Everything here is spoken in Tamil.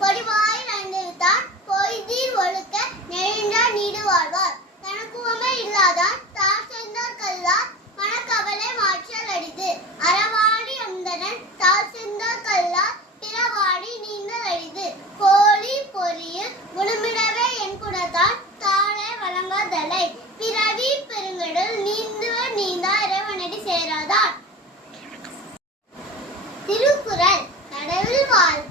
பொடிவாய் நன்றித்தான் பொய்தீர் ஒழுக்க நெடுந்தார் நீடு வாழ்வார். தனக்குவமை இல்லாதான் தாழ் சென்றார் கல்லார் மனக்கவலை மாற்றல் அடிது. அறவாடி அந்தணன் தாழ் சென்றார் கல்லார் பிறவாடி நீந்தல் அரிது. போலி பொறியில் குணமிடவே என் குணத்தான் தாழே வழங்காதலை பிறவி பெருங்கடல் நீந்துவர் நீந்தா இறைவனடி சேராதார். திருக்குறள். கடவுள் வாழ்க.